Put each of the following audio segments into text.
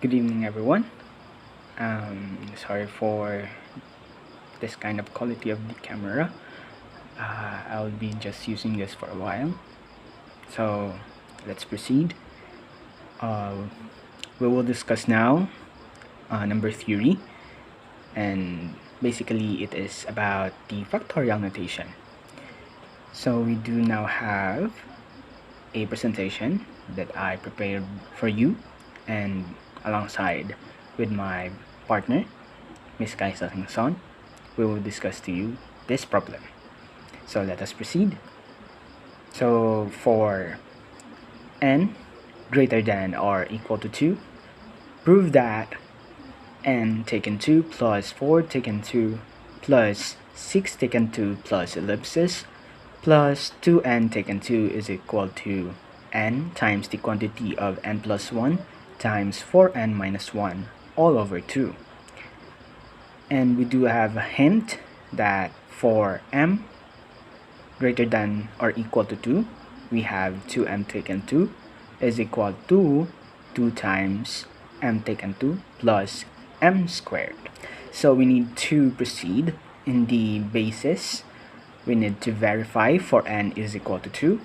Good evening, everyone. Sorry for this kind of quality of the camera. I'll be just using this for a while. So let's proceed. We will discuss now number theory, and basically it is about the factorial notation. So we do now have a presentation that I prepared for you, and alongside with my partner, Miss SINGSON, we will discuss to you this problem. So let us proceed. So for n greater than or equal to 2, prove that n taken 2 plus 4 taken 2 plus 6 taken 2 plus ellipsis plus 2n taken 2 is equal to n times the quantity of n plus 1 times 4n minus 1 all over 2. And we do have a hint that for m greater than or equal to 2, we have 2m taken 2 is equal to 2 times m taken 2 plus m squared. So we need to proceed in the basis. We need to verify for n is equal to 2,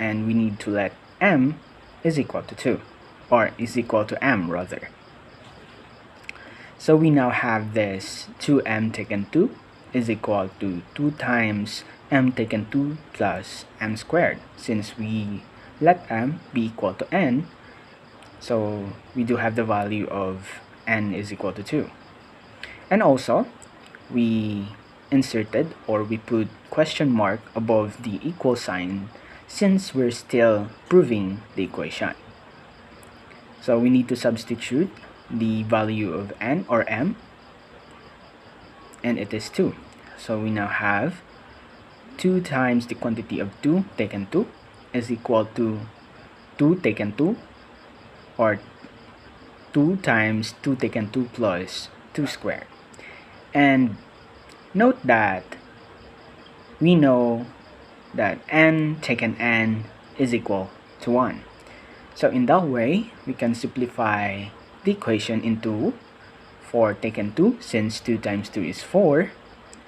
and we need to let m is equal to 2, or is equal to m rather. So we now have this 2m taken 2 is equal to 2 times m taken 2 plus m squared, since we let m be equal to n. So we do have the value of n is equal to 2. And also, we inserted, or we put question mark above the equal sign, since we're still proving the equation. So we need to substitute the value of n or m, and it is 2. So we now have 2 times the quantity of 2 taken 2 is equal to 2 taken 2, or 2 times 2 taken 2 plus 2 squared. And note that we know that n taken n is equal to 1. So in that way, we can simplify the equation into 4 taken 2, since 2 times 2 is 4,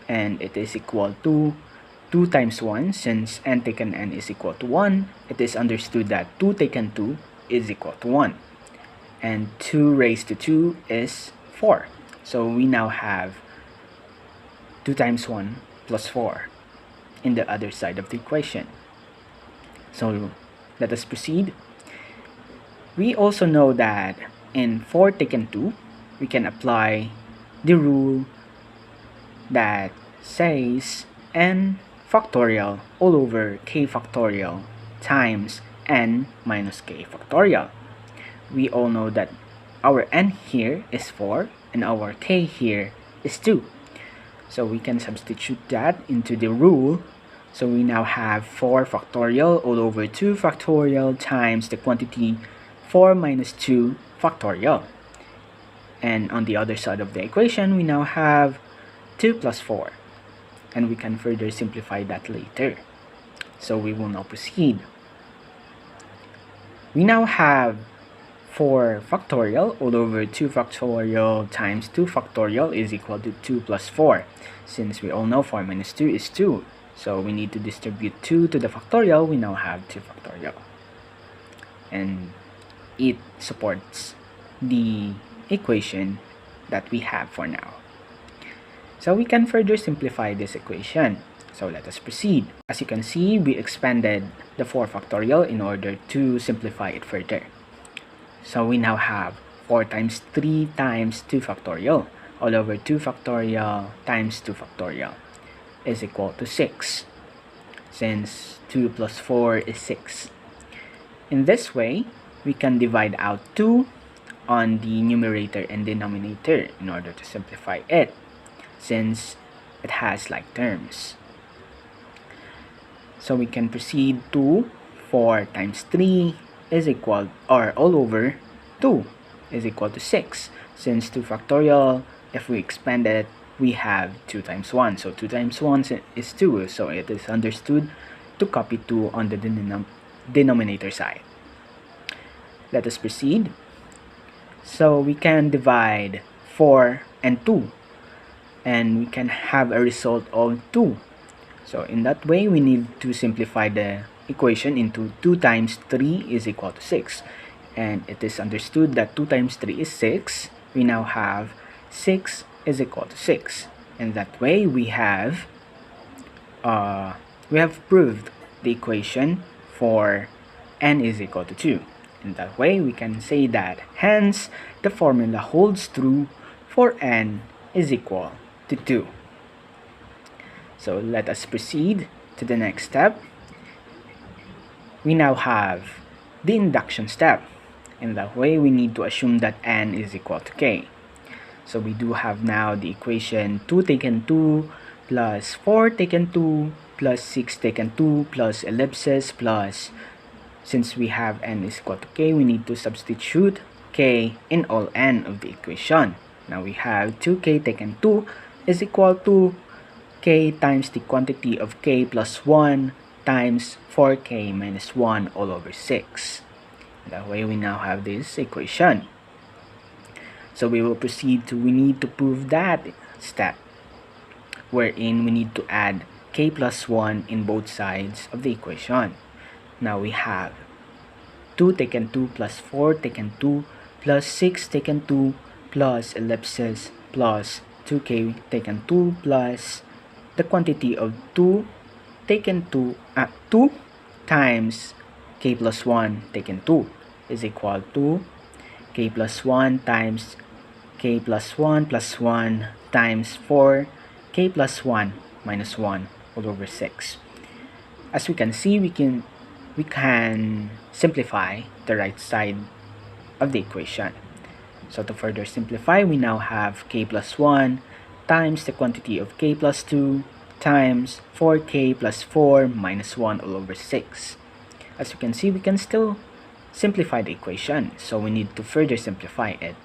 and it is equal to 2 times 1, since n taken n is equal to 1. It is understood that 2 taken 2 is equal to 1, and 2 raised to 2 is 4. So we now have 2 times 1 plus 4 in the other side of the equation. So let us proceed. We also know that in 4 taken 2, we can apply the rule that says n factorial all over k factorial times n minus k factorial. We all know that our n here is 4 and our k here is 2. So we can substitute that into the rule. So we now have 4 factorial all over 2 factorial times the quantity 4 minus 2 factorial. And on the other side of the equation, we now have 2 plus 4. And we can further simplify that later. So we will now proceed. We now have 4 factorial all over 2 factorial times 2 factorial is equal to 2 plus 4. Since we all know 4 minus 2 is 2. So we need to distribute 2 to the factorial. We now have 2 factorial. And it supports the equation that we have for now. So we can further simplify this equation. So let us proceed. As you can see, we expanded the 4 factorial in order to simplify it further. So we now have 4 times 3 times 2 factorial all over 2 factorial times 2 factorial is equal to 6, since 2 plus 4 is 6. In this way, we can divide out 2 on the numerator and denominator in order to simplify it, since it has like terms. So we can proceed to 4 times 3 is equal, or all over 2 is equal to 6. Since 2 factorial, if we expand it, we have 2 times 1. So 2 times 1 is 2. So it is understood to copy 2 on the denominator side. Let us proceed. So we can divide 4 and 2, and we can have a result of 2. So in that way, we need to simplify the equation into 2 times 3 is equal to 6. And it is understood that 2 times 3 is 6. We now have 6 is equal to 6. And that way, we have proved the equation for n is equal to 2. In that way, we can say that hence the formula holds true for n is equal to 2. So let us proceed to the next step. We now have the induction step. In that way, we need to assume that n is equal to k. So we do have now the equation 2 taken 2 plus 4 taken 2 plus 6 taken 2 plus ellipsis plus, since we have n is equal to k, we need to substitute k in all n of the equation. Now we have 2k taken 2 is equal to k times the quantity of k plus 1 times 4k minus 1 all over 6. That way we now have this equation. So we will proceed to, we need to prove that step, wherein we need to add k plus 1 in both sides of the equation. Now we have 2 taken 2 plus 4 taken 2 plus 6 taken 2 plus ellipsis plus 2k taken 2 plus the quantity of 2 taken 2, 2 times k plus 1 taken 2 is equal to k plus 1 times k plus 1 plus 1 times 4 k plus 1 minus 1 all over 6. As we can see, we can simplify the right side of the equation. So to further simplify, we now have k plus 1 times the quantity of k plus 2 times 4k plus 4 minus 1 all over 6. As you can see, we can still simplify the equation, so we need to further simplify it.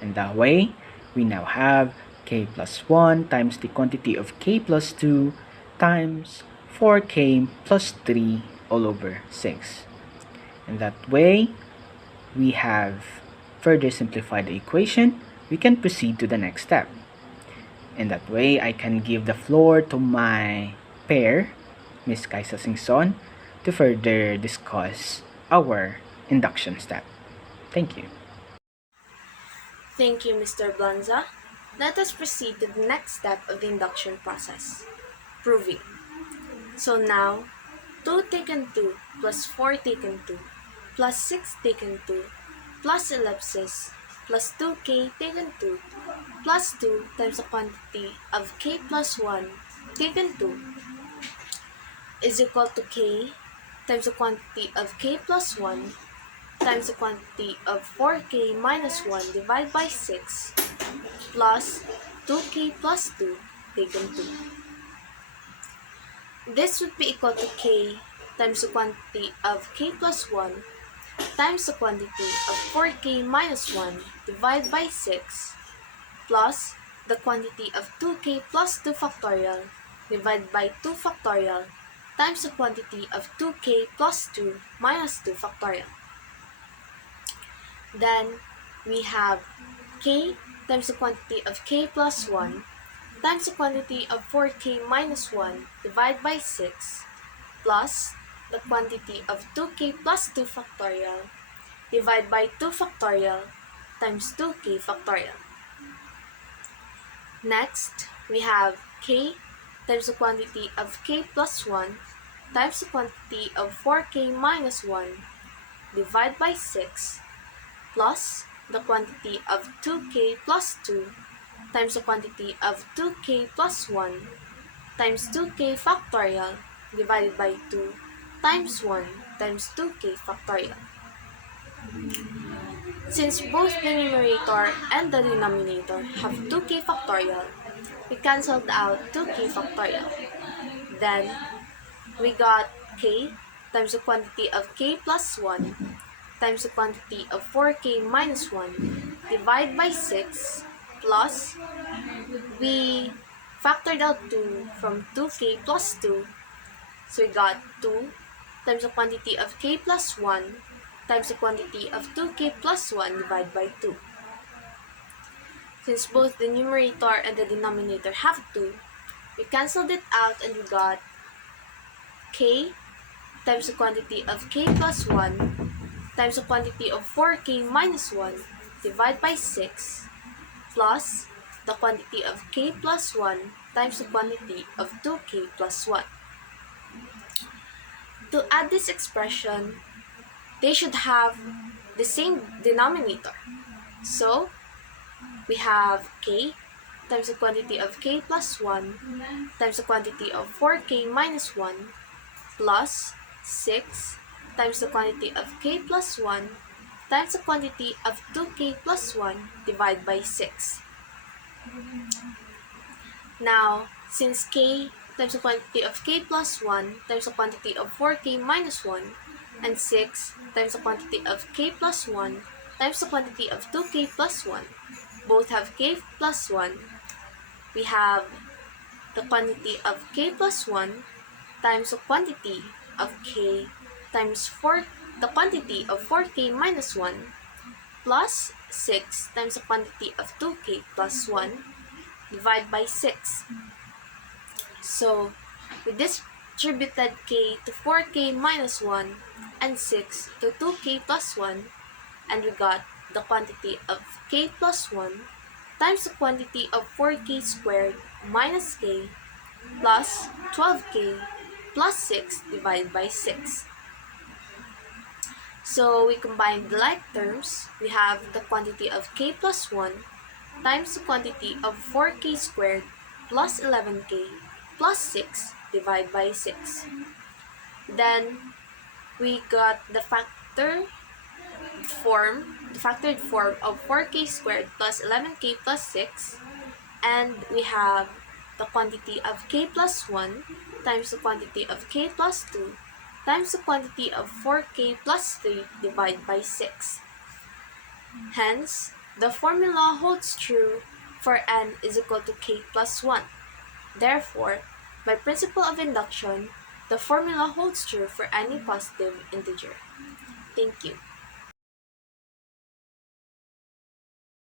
And that way, we now have k plus 1 times the quantity of k plus 2 times 4k plus 3 all over 6. And that way, we have further simplified the equation. We can proceed to the next step. In that way, I can give the floor to my pair, Miss Kaisa SINGSON, to further discuss our induction step. Thank you. Thank you, Mr. Blanza. Let us proceed to the next step of the induction process, proving. So now, 2 taken 2 plus 4 taken 2 plus 6 taken 2 plus ellipsis plus 2k taken 2 plus 2 times the quantity of k plus 1 taken 2 is equal to k times the quantity of k plus 1 times the quantity of 4k minus 1 divided by 6 plus 2k plus 2 taken 2. This would be equal to k times the quantity of k plus 1 times the quantity of 4k minus 1 divided by 6 plus the quantity of 2k plus 2 factorial divided by 2 factorial times the quantity of 2k plus 2 minus 2 factorial. Then we have k times the quantity of k plus 1 times the quantity of 4k minus 1 divided by 6 plus the quantity of 2k plus 2 factorial divided by 2 factorial times 2k factorial. Next, we have k times the quantity of k plus 1 times the quantity of 4k minus 1 divided by 6 plus the quantity of 2k plus 2 times the quantity of 2k plus 1 times 2k factorial divided by 2 times 1 times 2k factorial. Since both the numerator and the denominator have 2k factorial, we cancelled out 2k factorial. Then, we got k times the quantity of k plus 1 times the quantity of 4k minus 1 divided by 6 plus, we factored out 2 from 2k plus 2, so we got 2 times the quantity of k plus 1 times the quantity of 2k plus 1 divided by 2. Since both the numerator and the denominator have 2, we cancelled it out and we got k times the quantity of k plus 1 times the quantity of 4k minus 1 divided by 6 plus the quantity of k plus 1 times the quantity of 2k plus 1. To add this expression, they should have the same denominator. So, we have k times the quantity of k plus 1 times the quantity of 4k minus 1 plus 6 times the quantity of k plus 1 times the quantity of 2k plus 1 divided by 6. Now, since k times the quantity of k plus 1 times the quantity of 4k minus 1 and 6 times the quantity of k plus 1 times the quantity of 2k plus 1 both have k plus 1, we have the quantity of k plus 1 times the quantity of k times the quantity of 4k minus 1 plus 6 times the quantity of 2k plus 1 divided by 6. So, we distributed k to 4k minus 1 and 6 to 2k plus 1, and we got the quantity of k plus 1 times the quantity of 4k squared minus k plus 12k plus 6 divided by 6. So we combine the like terms. We have the quantity of k plus 1 times the quantity of 4k squared plus 11k plus 6 divided by 6. Then we got the factored form of 4k squared plus 11k plus 6, and we have the quantity of k plus 1 times the quantity of k plus 2 times the quantity of 4k plus 3 divided by 6. Hence, the formula holds true for n is equal to k plus 1. Therefore, by principle of induction, the formula holds true for any positive integer. Thank you.